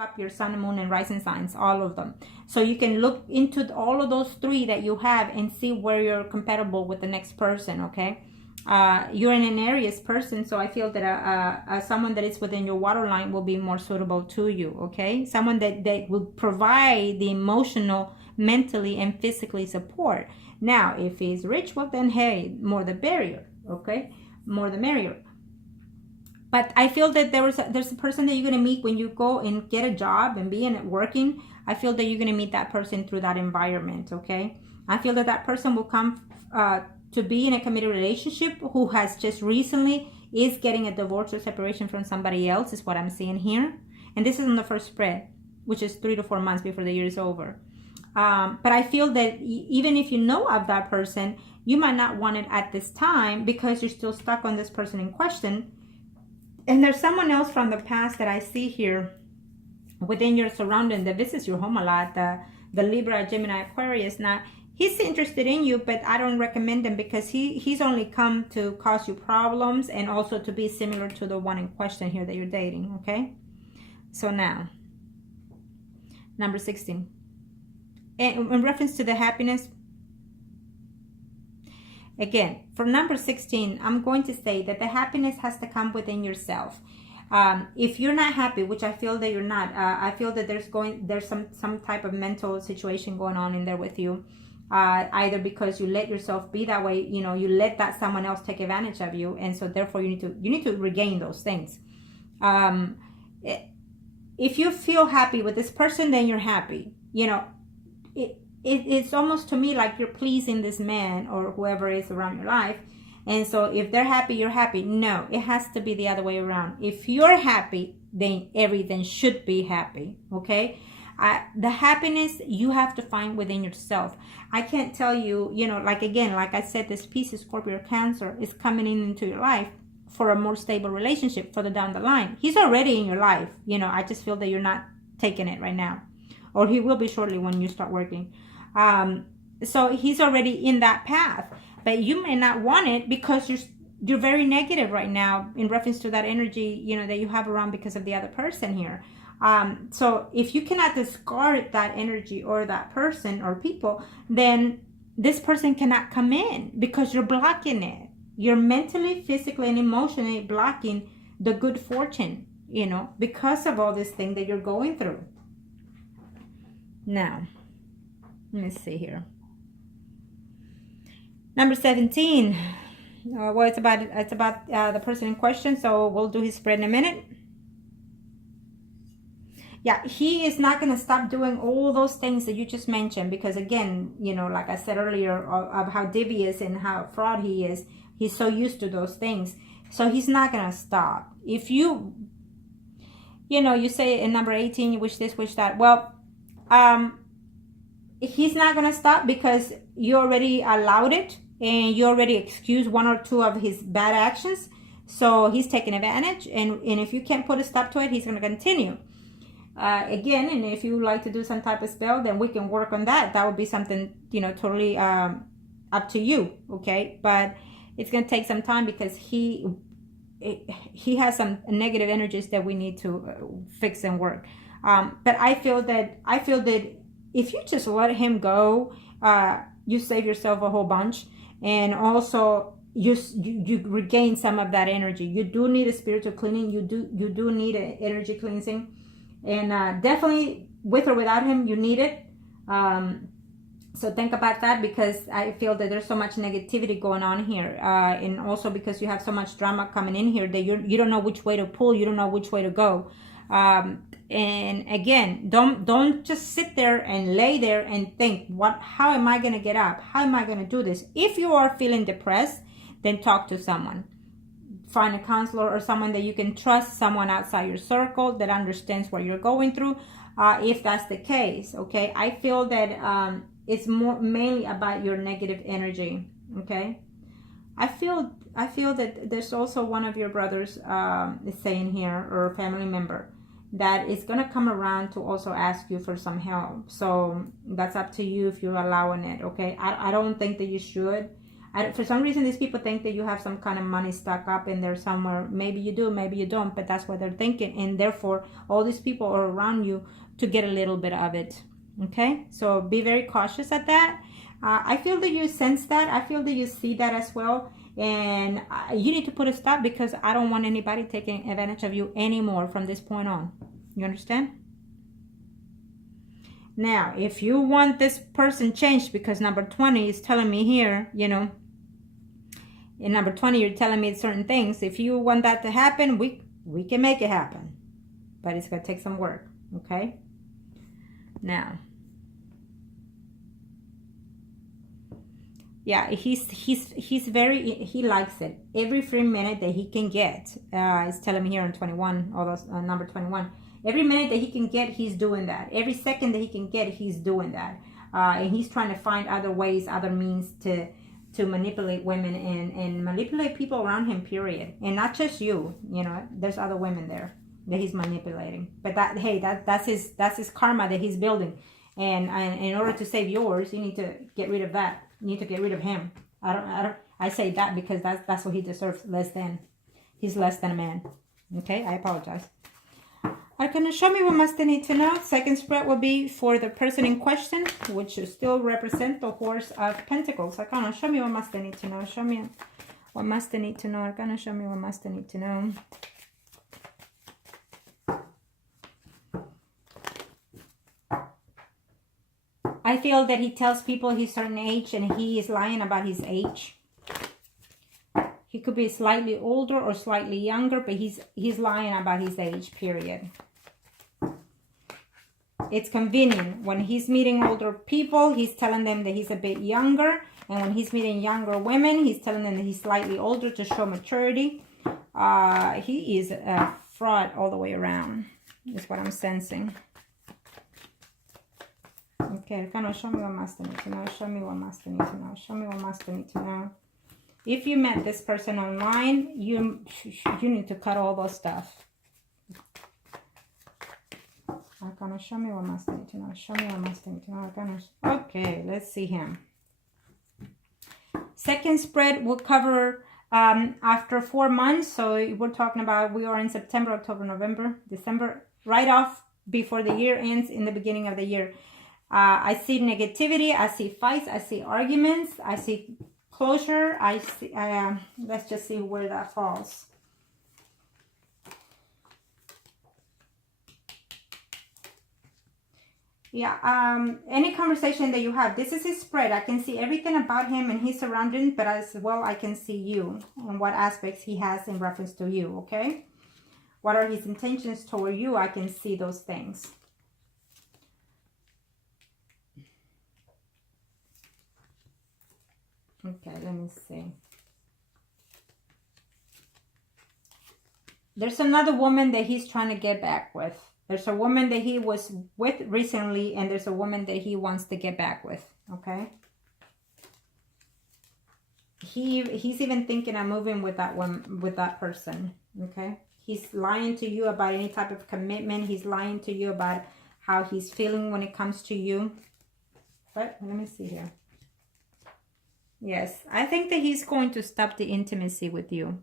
up your sun, moon, and rising signs, all of them. So you can look into all of those 3 that you have and see where you're compatible with the next person, okay? You're an Aries person, so I feel that someone that is within your water line will be more suitable to you, okay? Someone that will provide the emotional, mentally, and physically support. Now, if he's rich, well then, hey, more the merrier, okay? More the merrier. But I feel that there's a person that you're going to meet when you go and get a job and be in it working. I feel that you're going to meet that person through that environment, okay? I feel that that person will come to be in a committed relationship who has just recently is getting a divorce or separation from somebody else, is what I'm seeing here. And this is on the first spread, which is 3 to 4 months before the year is over. But I feel that even if you know of that person, you might not want it at this time because you're still stuck on this person in question. And there's someone else from the past that I see here within your surrounding that visits your home a lot, the Libra, Gemini, Aquarius. Now, he's interested in you, but I don't recommend him because he's only come to cause you problems and also to be similar to the one in question here that you're dating, okay? So now, number 16. And in reference to the happiness, again, for number 16, I'm going to say that the happiness has to come within yourself. If you're not happy, which I feel that you're not, I feel that there's some type of mental situation going on in there with you. Either because you let yourself be that way, you know, you let that someone else take advantage of you, and so therefore you need to regain those things. If you feel happy with this person, then you're happy. You know, it's almost to me like you're pleasing this man or whoever is around your life. And so if they're happy, you're happy. No, it has to be the other way around. If you're happy, then everything should be happy, okay? The happiness you have to find within yourself. I can't tell you, you know, like again, like I said, this piece of Scorpio or Cancer is coming into your life for a more stable relationship further down the line. He's already in your life. You know, I just feel that you're not taking it right now. Or he will be shortly when you start working. So he's already in that path. But you may not want it because you're very negative right now in reference to that energy, you know, that you have around because of the other person here. So if you cannot discard that energy or that person or people, then this person cannot come in because you're blocking it. You're mentally, physically, and emotionally blocking the good fortune, you know, because of all this thing that you're going through. Now, let me see here. Number 17. Well, it's about the person in question, so we'll do his spread in a minute. Yeah, he is not going to stop doing all those things that you just mentioned because, again, you know, like I said earlier, of how devious and how fraud he is, he's so used to those things. So he's not going to stop. If you know, you say in number 18, you wish this, wish that. Well, he's not going to stop because you already allowed it and you already excused 1 or 2 of his bad actions. So he's taking advantage. And if you can't put a stop to it, he's going to continue. Again, and if you like to do some type of spell, then we can work on that. That would be something, you know, totally up to you, okay? But it's going to take some time because he has some negative energies that we need to fix and work. But I feel that if you just let him go, you save yourself a whole bunch, and also you regain some of that energy. You do need a spiritual cleaning. You do need an energy cleansing. And definitely with or without him, you need it. So think about that because I feel that there's so much negativity going on here. And also because you have so much drama coming in here that you don't know which way to pull. You don't know which way to go. And again, don't just sit there and lay there and think, how am I going to get up? How am I going to do this? If you are feeling depressed, then talk to someone. Find a counselor or someone that you can trust, someone outside your circle that understands what you're going through, if that's the case, okay? I feel that it's mainly about your negative energy, okay? I feel that there's also one of your brothers is saying here, or a family member, that is going to come around to also ask you for some help. So that's up to you if you're allowing it, okay? I don't think that you should. For some reason, these people think that you have some kind of money stuck up in there somewhere. Maybe you do, maybe you don't, but that's what they're thinking. And therefore, all these people are around you to get a little bit of it. Okay? So be very cautious at that. I feel that you sense that. I feel that you see that as well. And you need to put a stop, because I don't want anybody taking advantage of you anymore from this point on. You understand? Now, if you want this person changed, because number 20 is telling me here, you know, in number 20, you're telling me certain things. If you want that to happen, we can make it happen. But it's going to take some work, okay? Now, yeah, he's very, he likes it. Every free minute that he can get, is telling me here on 21, all those, number 21. Every minute that he can get, he's doing that. Every second that he can get, he's doing that. And he's trying to find other ways, other means to manipulate women and manipulate people around him, period. And not just you, you know, there's other women there that he's manipulating. But that, hey, that's his karma that he's building. And in order to save yours, you need to get rid of that. You need to get rid of him. I say that because that's what he deserves. He's less than a man. Okay, I apologize. Arcana, show me what must they need to know. Second spread will be for the person in question, which will still represent the Horse of Pentacles. Arcana, show me what must they need to know. Show me what must they need to know. Arcana, show me what must they need to know. I feel that he tells people he's a certain age and he is lying about his age. He could be slightly older or slightly younger, but he's lying about his age, period. It's convenient. When he's meeting older people, he's telling them that he's a bit younger. And when he's meeting younger women, he's telling them that he's slightly older to show maturity. He is a fraud all the way around, is what I'm sensing. Okay, Arcana, show me what must I need to know. Show me what must I need to know. Show me what must I need to know. If you met this person online, you need to cut all those stuff. Arcana, show me what must I need to know. Show me what must I need to know. Arcana. Okay, let's see him. Second spread will cover after 4 months. So we're talking about, we are in September, October, November, December, right off before the year ends, in the beginning of the year. I see negativity. I see fights. I see arguments. I see closure. I see, let's just see where that falls. Yeah, any conversation that you have, this is his spread. I can see everything about him and his surroundings, but as well, I can see you and what aspects he has in reference to you, okay? What are his intentions toward you? I can see those things. Okay, let me see. There's another woman that he's trying to get back with. There's a woman that he was with recently, and there's a woman that he wants to get back with, okay? He's even thinking of moving with that one, with that person, okay? He's lying to you about any type of commitment. He's lying to you about how he's feeling when it comes to you. But let me see here. Yes, I think that he's going to stop the intimacy with you.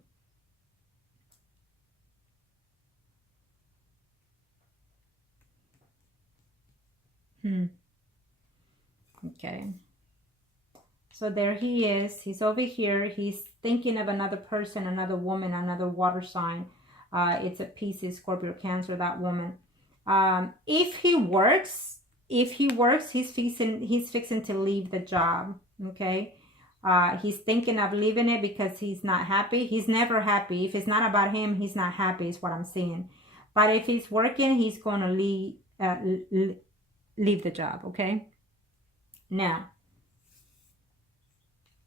Okay. So there he is. He's over here. He's thinking of another person, another woman, another water sign. It's a Pisces, Scorpio, Cancer, that woman. If he works, he's fixing to leave the job. Okay. He's thinking of leaving it because he's not happy. He's never happy. If it's not about him, he's not happy, is what I'm seeing. But if he's working, he's going to leave the job, okay? Now,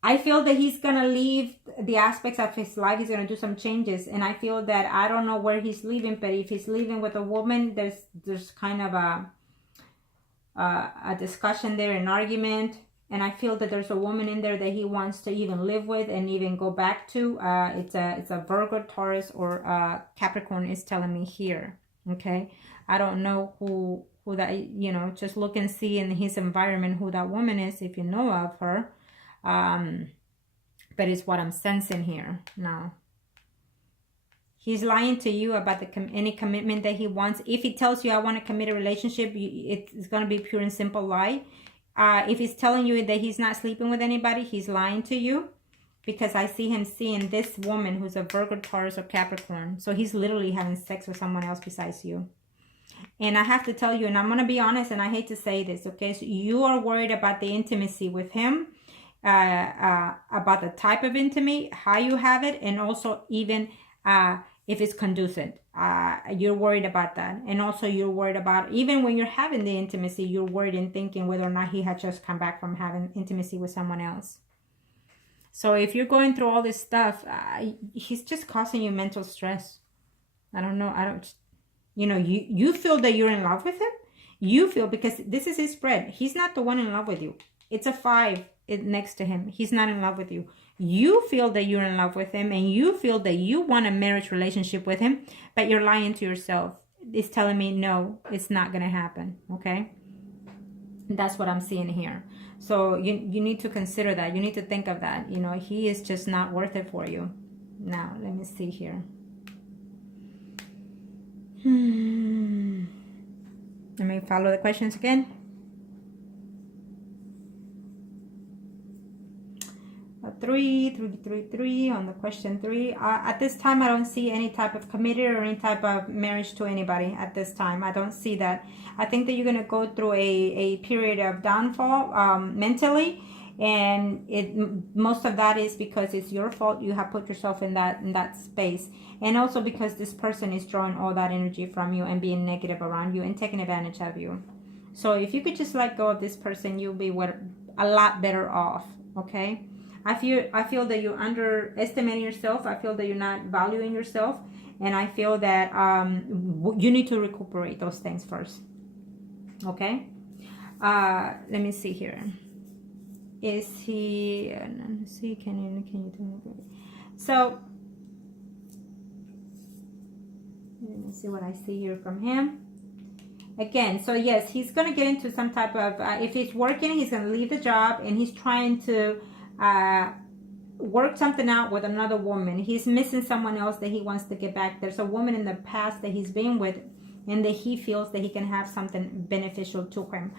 I feel that he's going to leave the aspects of his life. He's going to do some changes. And I feel that, I don't know where he's leaving, but if he's leaving with a woman, there's kind of a discussion there, an argument. And I feel that there's a woman in there that he wants to even live with and even go back to. It's a Virgo, Taurus, or Capricorn is telling me here, okay? I don't know who that, you know, just look and see in his environment who that woman is if you know of her. but it's what I'm sensing here. No. He's lying to you about any commitment that he wants. If he tells you, I want to commit a relationship, it's going to be pure and simple lie. If he's telling you that he's not sleeping with anybody, he's lying to you. Because I see him seeing this woman who's a Virgo, Taurus, or Capricorn. So he's literally having sex with someone else besides you. And I have to tell you, and I'm going to be honest, and I hate to say this, okay? So you are worried about the intimacy with him, about the type of intimacy, how you have it, and also even if it's conducive. You're worried about that. And also you're worried about, even when you're having the intimacy, you're worried and thinking whether or not he had just come back from having intimacy with someone else. So if you're going through all this stuff, he's just causing you mental stress. I don't know. You feel that you're in love with him. You feel, because this is his spread. He's not the one in love with you. It's a 5 next to him. He's not in love with you. You feel that you're in love with him, and you feel that you want a marriage relationship with him, but you're lying to yourself. It's telling me, no, it's not going to happen. Okay. That's what I'm seeing here. So you need to consider that. You need to think of that. He is just not worth it for you. Now, let me see here. Let me follow the questions again. 3 on the question 3. At this time, I don't see any type of committed or any type of marriage to anybody at this time. I don't see that. I think that you're going to go through a period of downfall mentally, and most of that is because it's your fault. You have put yourself in that space, and also because this person is drawing all that energy from you and being negative around you and taking advantage of you. So if you could just let go of this person, you'll be a lot better off. Okay. I feel that you're underestimating yourself. I feel that you're not valuing yourself. And I feel that you need to recuperate those things first. Okay? Let me see here. Is he... Let's see, can you tell me? So, let me see what I see here from him. Again, so yes, he's going to get into some type of... if he's working, he's going to leave the job, and he's trying to... work something out with another woman. He's missing someone else that he wants to get back. There's a woman in the past that he's been with, and that he feels that he can have something beneficial to him.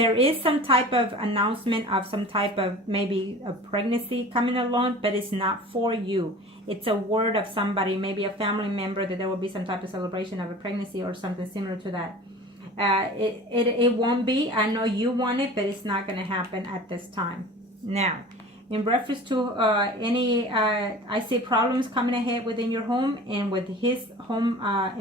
There is some type of announcement of some type of maybe a pregnancy coming along, but it's not for you. It's a word of somebody, maybe a family member, that there will be some type of celebration of a pregnancy or something similar to that. It won't be. I know you want it, but it's not going to happen at this time. Now, in reference to I see problems coming ahead within your home and with his home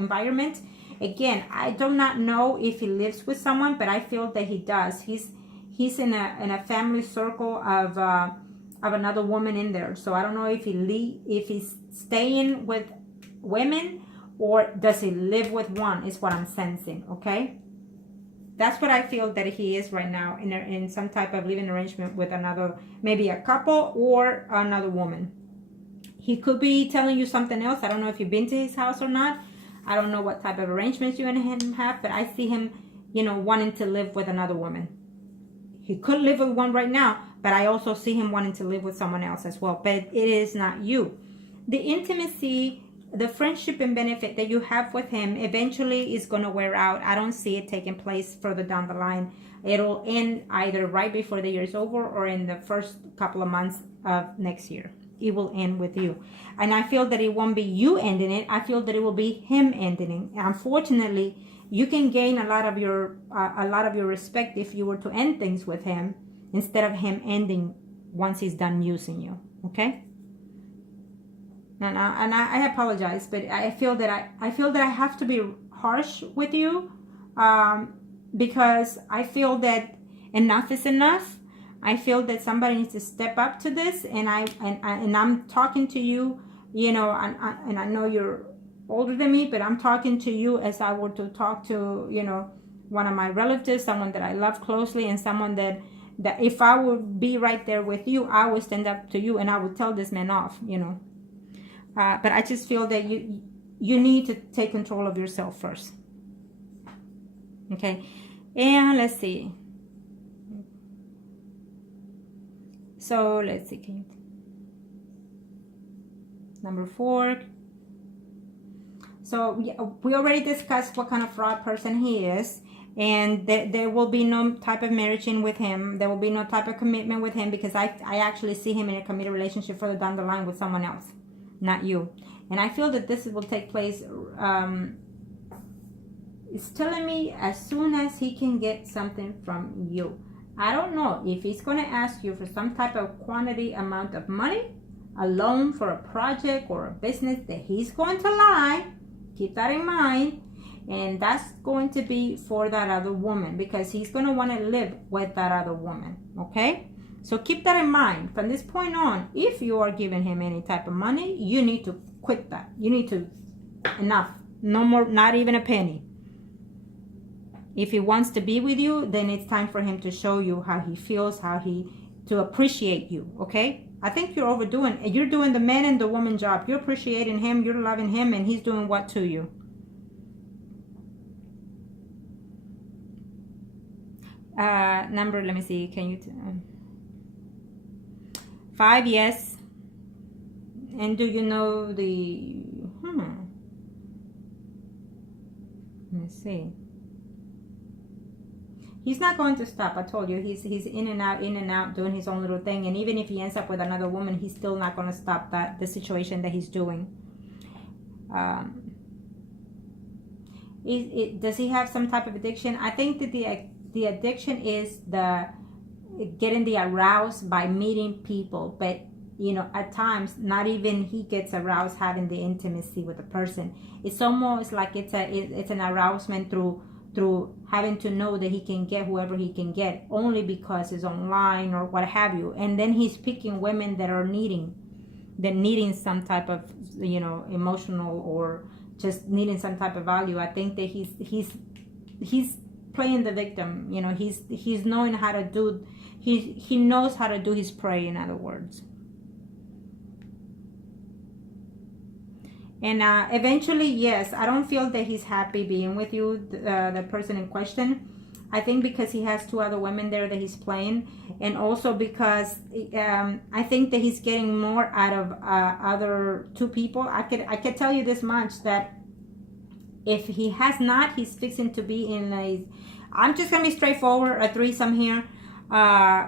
environment. Again, I do not know if he lives with someone, but I feel that he does. He's in a family circle of another woman in there. So I don't know if he's staying with women, or does he live with one, is what I'm sensing. Okay. That's what I feel that he is right now, in some type of living arrangement with another, maybe a couple or another woman. He could be telling you something else. I don't know if you've been to his house or not. I don't know what type of arrangements you and him have, but I see him, wanting to live with another woman. He could live with one right now, but I also see him wanting to live with someone else as well. But it is not you. The intimacy, the friendship and benefit that you have with him eventually is going to wear out. I don't see it taking place further down the line. It'll end either right before the year is over or in the first couple of months of next year. It will end with you. And I feel that it won't be you ending it. I feel that it will be him ending it. Unfortunately, you can gain a lot of your respect if you were to end things with him instead of him ending once he's done using you. Okay? And I apologize, but I feel that I have to be harsh with you, because I feel that enough is enough. I feel that somebody needs to step up to this, and I'm talking to you, and I know you're older than me, but I'm talking to you as I were to talk to, one of my relatives, someone that I love closely, and someone that if I would be right there with you, I would stand up to you and I would tell this man off, But I just feel that you need to take control of yourself first. Okay. And let's see. So let's see. Number 4. So we already discussed what kind of fraud person he is. And there will be no type of marriage in with him. There will be no type of commitment with him, because I actually see him in a committed relationship further down the line with someone else, not you. And I feel that this will take place. It's telling me as soon as he can get something from you. I don't know if he's going to ask you for some type of quantity amount of money, a loan for a project or a business, that he's going to lie. Keep that in mind. And that's going to be for that other woman, because he's going to want to live with that other woman. Okay? So keep that in mind. From this point on, if you are giving him any type of money, you need to quit that. You need to, enough. No more, not even a penny. If he wants to be with you, then it's time for him to show you how he feels, to appreciate you. Okay? I think you're you're doing the man and the woman job. You're appreciating him, you're loving him, and he's doing what to you? Number, let me see, can you 5, yes. And do you know the let me see. He's not going to stop. I told you, he's in and out doing his own little thing. And even if he ends up with another woman, he's still not going to stop the situation that he's doing. Does he have some type of addiction? I think that the addiction is getting the aroused by meeting people, but at times not even he gets aroused having the intimacy with the person. It's almost like it's an arousement through having to know that he can get whoever he can get, only because it's online or what have you. And then he's picking women that are needing some type of emotional, or just needing some type of value. I think that he's playing the victim. He's knowing how to do, he knows how to do his prey, in other words. And eventually, yes, I don't feel that he's happy being with you, the person in question. I think because he has 2 other women there that he's playing, and also because I think that he's getting more out of other 2 people. I could tell you this much, that if he has not, he's fixing to be in I'm just gonna be straightforward, a threesome here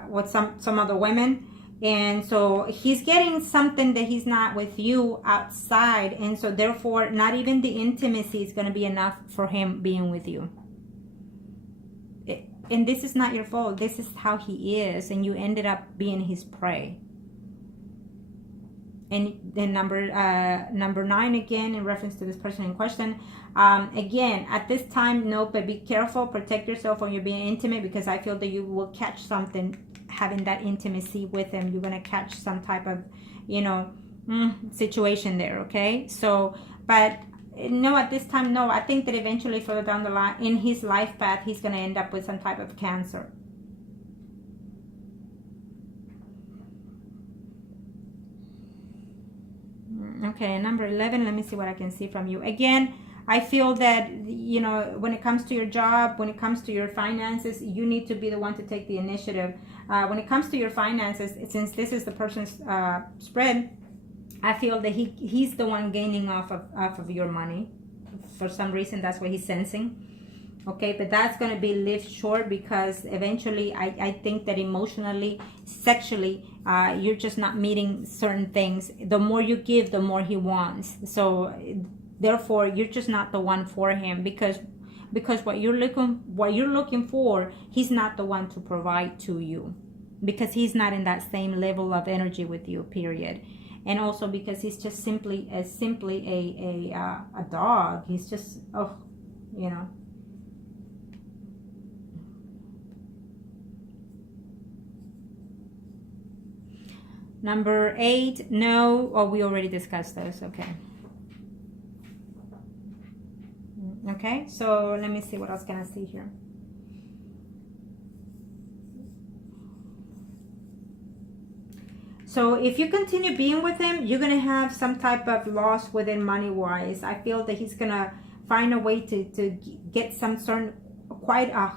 with some other women. And so he's getting something that he's not with you outside. And so therefore, not even the intimacy is going to be enough for him being with you. And this is not your fault. This is how he is. And you ended up being his prey. And then number 9, again, in reference to this person in question. Again, at this time, no, but be careful. Protect yourself when you're being intimate, because I feel that you will catch something having that intimacy with him. You're going to catch some type of, situation there, okay? So, but no, at this time, no. I think that eventually further down the line, in his life path, he's going to end up with some type of cancer. Okay, number 11, let me see what I can see from you. Again, I feel that, when it comes to your job, when it comes to your finances, you need to be the one to take the initiative. When it comes to your finances, since this is the person's spread, I feel that he's the one gaining off of your money. For some reason, that's what he's sensing. Okay, but that's going to be lived short, because eventually I think that emotionally, sexually, you're just not meeting certain things. The more you give, the more he wants. So therefore, you're just not the one for him, because what you're looking for, he's not the one to provide to you, because he's not in that same level of energy with you, period. And also because he's just simply a dog. He's just Number 8, no. Oh, we already discussed those. Okay, so let me see what else can I see here. So if you continue being with him, you're going to have some type of loss within money-wise. I feel that he's going to find a way to get some certain, quite a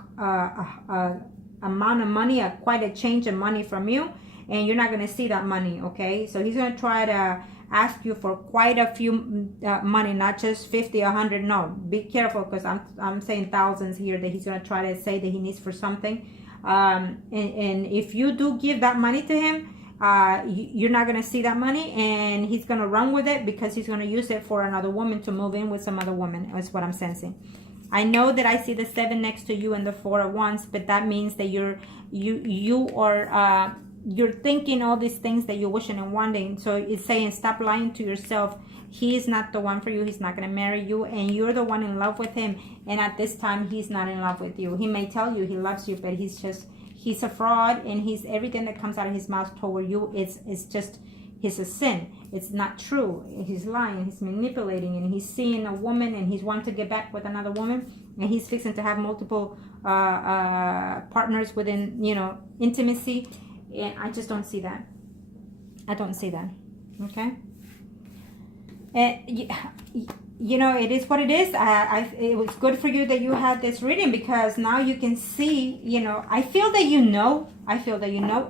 amount of money, quite a change of money from you. And you're not going to see that money, okay? So he's going to try to ask you for quite a few money, not just 50, 100. No, be careful, because I'm saying thousands here that he's going to try to say that he needs for something. And if you do give that money to him, you're not going to see that money, and he's going to run with it because he's going to use it for another woman to move in with some other woman. That's what I'm sensing. I know that I see the 7 next to you and the 4 of Wands, but that means that you're thinking all these things that you're wishing and wanting. So it's saying, stop lying to yourself. He is not the one for you. He's not going to marry you, and you're the one in love with him. And at this time, he's not in love with you. He may tell you he loves you, but he's a fraud, and everything that comes out of his mouth toward you, it's a sin. It's not true. He's lying, he's manipulating, and he's seeing a woman, and he's wanting to get back with another woman, and he's fixing to have multiple partners within, intimacy. And I just don't see that. I don't see that. Okay. And it is what it is. It was good for you that you had this reading, because now you can see, I feel that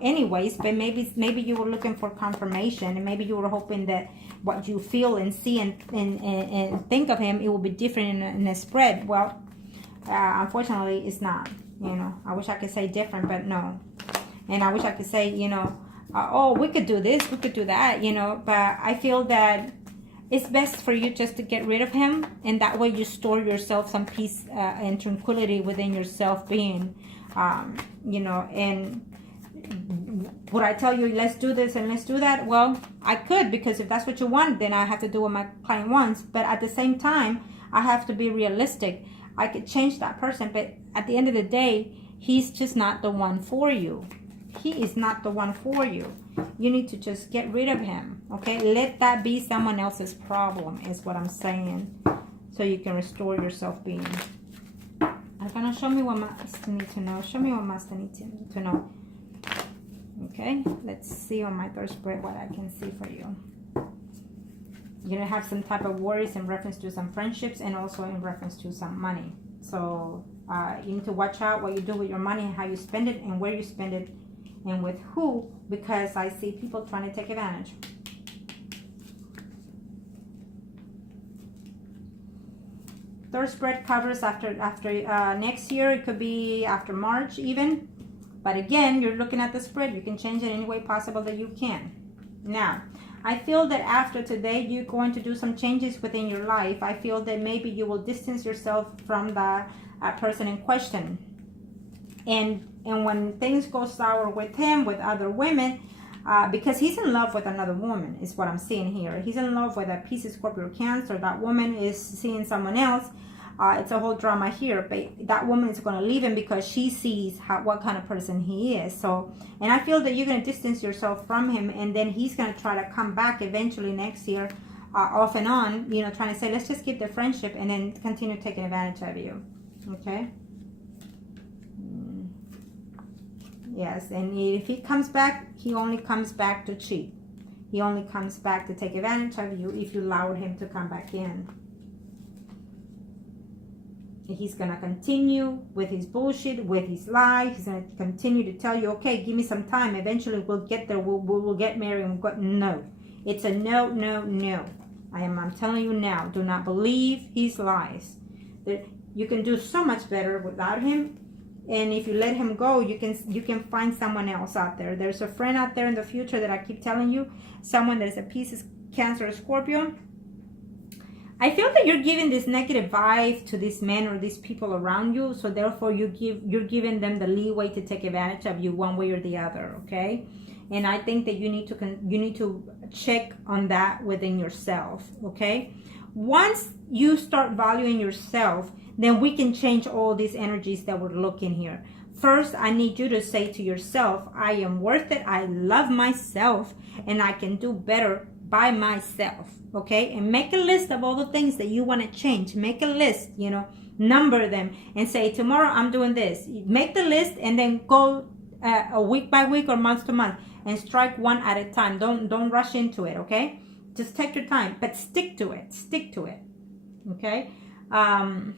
anyways, but maybe you were looking for confirmation, and maybe you were hoping that what you feel and see and think of him, it will be different in a spread. Well, unfortunately, it's not. I wish I could say different, but no. And I wish I could say, oh, we could do this, we could do that, but I feel that it's best for you just to get rid of him, and that way you store yourself some peace and tranquility within yourself being, and would I tell you, let's do this and let's do that? Well, I could, because if that's what you want, then I have to do what my client wants. But at the same time, I have to be realistic. I could change that person, but at the end of the day, he's just not the one for you. He is not the one for you. You need to just get rid of him, okay? Let that be someone else's problem, is what I'm saying, so you can restore your self-being. Arcana, show me what Master need to know. Show me what Master need to know. Okay, let's see on my third spread what I can see for you. You're gonna have some type of worries in reference to some friendships, and also in reference to some money. So you need to watch out what you do with your money, and how you spend it, and where you spend it, and with who, because I see people trying to take advantage. Third spread covers after next year. It could be after March even. But again, you're looking at the spread. You can change it any way possible that you can. Now, I feel that after today, you're going to do some changes within your life. I feel that maybe you will distance yourself from the person in question. And when things go sour with him, with other women, because he's in love with another woman, is what I'm seeing here. He's in love with a Pisces, Scorpio, Cancer. That woman is seeing someone else. It's a whole drama here, but that woman is going to leave him because she sees what kind of person he is. So, and I feel that you're going to distance yourself from him, and then he's going to try to come back eventually next year, off and on, trying to say, let's just keep the friendship, and then continue taking advantage of you. Okay? Yes, and if he comes back, he only comes back to cheat. He only comes back to take advantage of you if you allowed him to come back in. He's going to continue with his bullshit, with his lies. He's going to continue to tell you, okay, give me some time. Eventually, we'll get there. We'll get married. No. It's a no, no, no. I'm telling you now. Do not believe his lies. You can do so much better without him. And if you let him go, you can find someone else out there. There's a friend out there in the future that I keep telling you. Someone that is a Pisces, Cancer, or Scorpio. I feel that you're giving this negative vibe to these men or these people around you, so therefore you're giving them the leeway to take advantage of you one way or the other, okay? And I think that you need to check on that within yourself, okay? Once you start valuing yourself, then we can change all these energies that we're looking here. First, I need you to say to yourself, I am worth it, I love myself, and I can do better by myself, okay? And make a list of all the things that you want to change. Make a list, number them and say, tomorrow I'm doing this. Make the list and then go a week by week or month to month and strike one at a time. Don't rush into it, okay? Just take your time, but stick to it, okay? I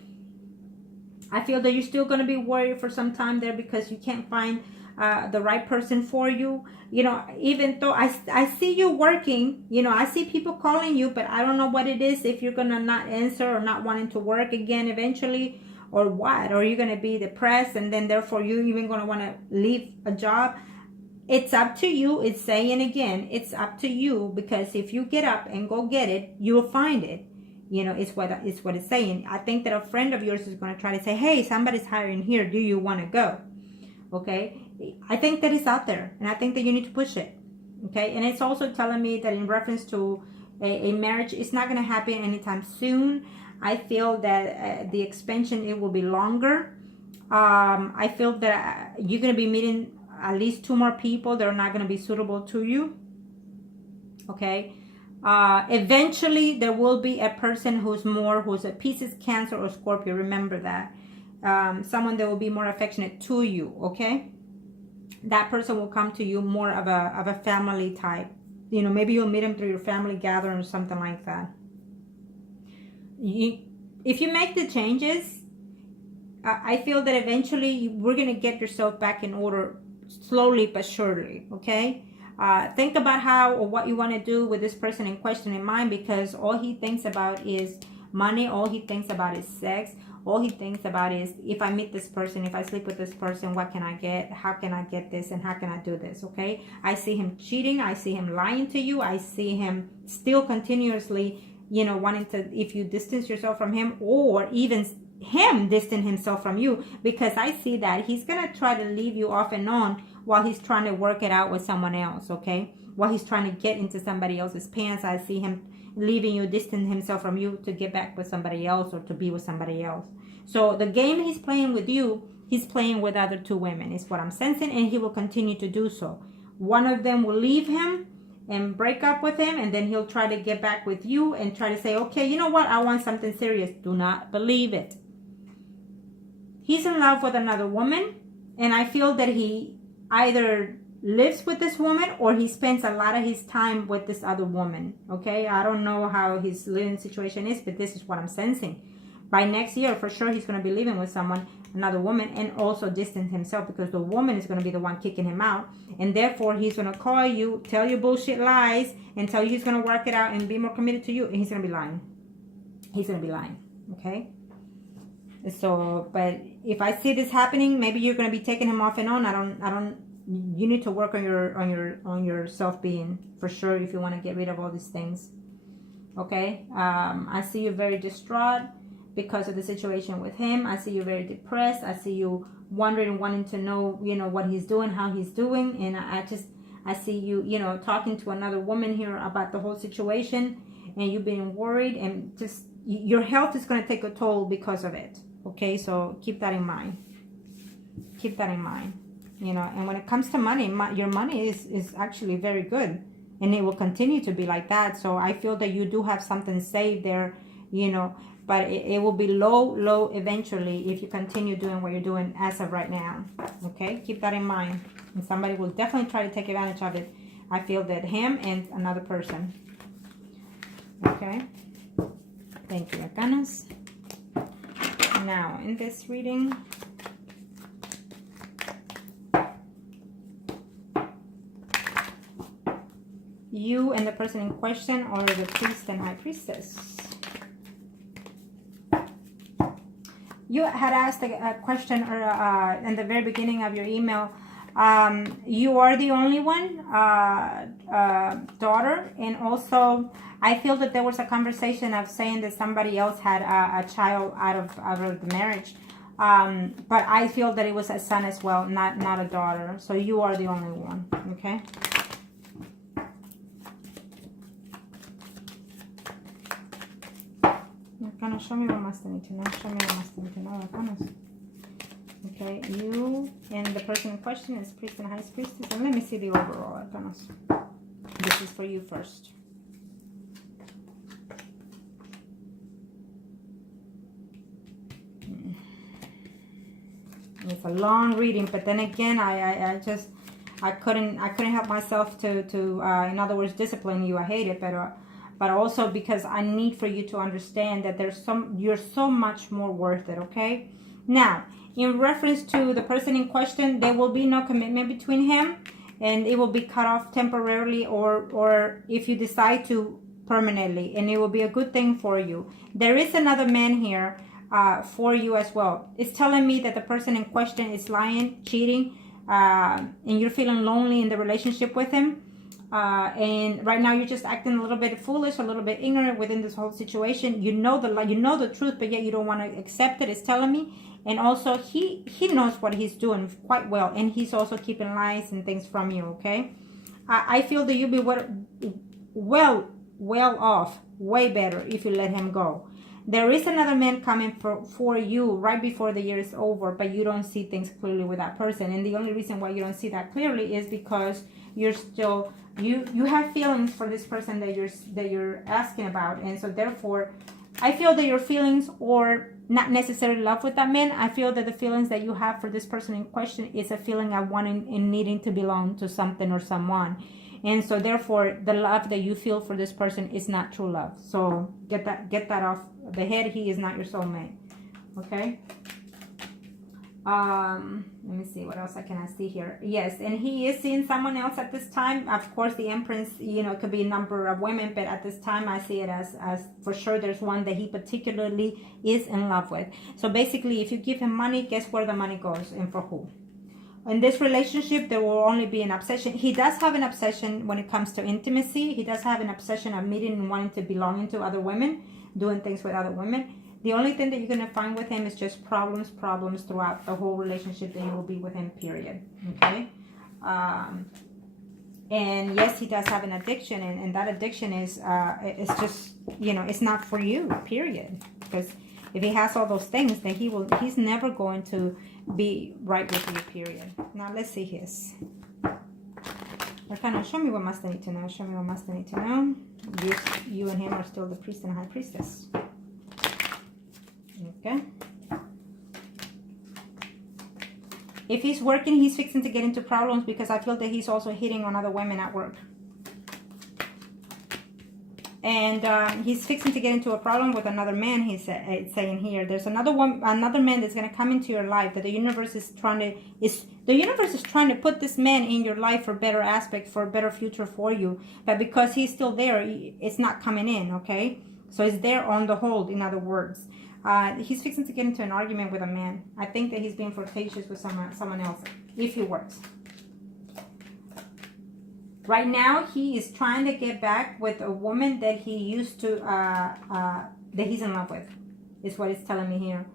feel that you're still going to be worried for some time there because you can't find the right person for you. You know, even though I see you working, you know, I see people calling you, but I don't know what it is, if you're gonna not answer or not wanting to work again eventually, or what, or you're gonna be depressed, and then therefore you even gonna want to leave a job. It's up to you. It's saying again, it's up to you, because if you get up and go get it, you'll find it. You know, it's what it's saying. I think that a friend of yours is going to try to say, hey, somebody's hiring here, do you want to go? Okay, I think that it's out there, and I think that you need to push it. Okay, and it's also telling me that in reference to a marriage, it's not going to happen anytime soon. I feel that the expansion, it will be longer. I feel that you're going to be meeting at least 2 more people that are not going to be suitable to you. Okay, eventually there will be a person who's a Pisces, Cancer, or Scorpio. Remember that. Someone that will be more affectionate to you. Okay, that person will come to you more of a family type. You know, maybe you'll meet them through your family gathering or something like that. If you make the changes, I feel that eventually we're going to get yourself back in order, slowly but surely. Okay, think about how or what you want to do with this person in question in mind, because all he thinks about is money. All he thinks about is sex. All he thinks about is, if I meet this person, if I sleep with this person, what can I get? How can I get this? And how can I do this? Okay, I see him cheating. I see him lying to you. I see him still continuously, you know, wanting to, if you distance yourself from him, or even him distance himself from you, because I see that he's gonna try to leave you off and on while he's trying to work it out with someone else. Okay, while he's trying to get into somebody else's pants, I see him leaving you, distance himself from you to get back with somebody else or to be with somebody else. So the game he's playing with you, he's playing with other 2 women, is what I'm sensing, and he will continue to do so. One of them will leave him and break up with him, and then he'll try to get back with you and try to say, okay, you know what, I want something serious. Do not believe it. He's in love with another woman, and I feel that he either lives with this woman or he spends a lot of his time with this other woman. Okay, I don't know how his living situation is, but this is what I'm sensing. By next year, for sure, he's going to be living with someone, another woman, and also distance himself, because the woman is going to be the one kicking him out, and therefore he's going to call you, tell you bullshit lies, and tell you he's going to work it out and be more committed to you, and he's going to be lying. He's going to be lying. Okay. So, but if I see this happening, maybe you're going to be taking him off and on. I don't. You need to work on your self-being for sure if you want to get rid of all these things. Okay. I see you very distraught because of the situation with him. I see you very depressed. I see you wondering, wanting to know, you know, what he's doing, how he's doing, and I see you, you know, talking to another woman here about the whole situation, and you've been worried, and just your health is going to take a toll because of it. Okay, so keep that in mind. Keep that in mind. You know, and when it comes to money, your money is actually very good, and it will continue to be like that. So I feel that you do have something saved there, you know, but it will be low eventually if you continue doing what you're doing as of right now. Okay, keep that in mind. And somebody will definitely try to take advantage of it. I feel that him and another person. Okay, thank you, Arcanas. Now, in this reading, you and the person in question are the priest and high priestess. You had asked a question in the very beginning of your email. You are the only one, daughter, and also I feel that there was a conversation of saying that somebody else had a child out of the marriage, but I feel that it was a son as well, not a daughter. So you are the only one. Okay. Arcanas, show me what más te need to know. Show me what más te need to know, Arcanas. Okay, you and the person in question is priest and high priestess. And let me see the overall, Arcanas. This is for you first. It's a long reading, but then again, I couldn't help myself to in other words, discipline you. I hate it, but also because I need for you to understand that you're so much more worth it. Okay. Now, in reference to the person in question, there will be no commitment between him, and it will be cut off temporarily, or if you decide to, permanently, and it will be a good thing for you. There is another man here for you as well. It's telling me that the person in question is lying, cheating, and you're feeling lonely in the relationship with him. And right now you're just acting a little bit foolish, a little bit ignorant within this whole situation. You know the truth, but yet you don't want to accept it. It's telling me. And also he knows what he's doing quite well, and he's also keeping lies and things from you. Okay, I feel that you'll be well off, way better if you let him go. There is another man coming for you right before the year is over, but you don't see things clearly with that person. And the only reason why you don't see that clearly is because you're still you have feelings for this person that you're asking about. And so therefore, I feel that your feelings, or not necessarily love with that man, I feel that the feelings that you have for this person in question is a feeling of wanting and needing to belong to something or someone. And so therefore, the love that you feel for this person is not true love. So get that off the head. He is not your soulmate. Okay. Let me see what else I can see here. Yes, and he is seeing someone else at this time. Of course, the Empress, it could be a number of women, but at this time I see it as for sure there's one that he particularly is in love with. So basically, if you give him money, guess where the money goes and for who? In this relationship, there will only be an obsession. He does have an obsession when it comes to intimacy. He does have an obsession of meeting and wanting to belong to other women, doing things with other women. The only thing that you're going to find with him is just problems throughout the whole relationship that you will be with him, period. Okay? And yes, he does have an addiction, and that addiction is it's just, it's not for you, period. Because if he has all those things, then he's never going to be right with you, period. Now let's see his. Arcana, show me what Master need to know. Show me what Master need to know. You and him are still the priest and high priestess. Okay. If he's working, he's fixing to get into problems, because I feel that he's also hitting on other women at work. And he's fixing to get into a problem with another man. He's saying here, there's another man that's going to come into your life, that the universe is trying to put this man in your life for better aspect, for a better future for you. But because he's still there, it's not coming in. Okay, so it's there on the hold. In other words, he's fixing to get into an argument with a man. I think that he's being flirtatious with someone else if he works. Right now, he is trying to get back with a woman that he used to, that he's in love with, is what it's telling me here.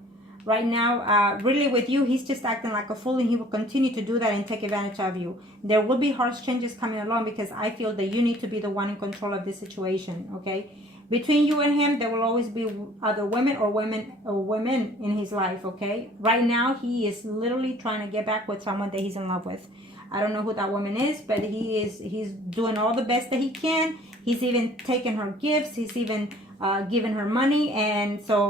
Right now, really with you, he's just acting like a fool, and he will continue to do that and take advantage of you. There will be harsh changes coming along, because I feel that you need to be the one in control of this situation, okay? Between you and him, there will always be other women or women in his life, okay? Right now, he is literally trying to get back with someone that he's in love with. I don't know who that woman is, but he's doing all the best that he can. He's even taking her gifts. He's even giving her money. And so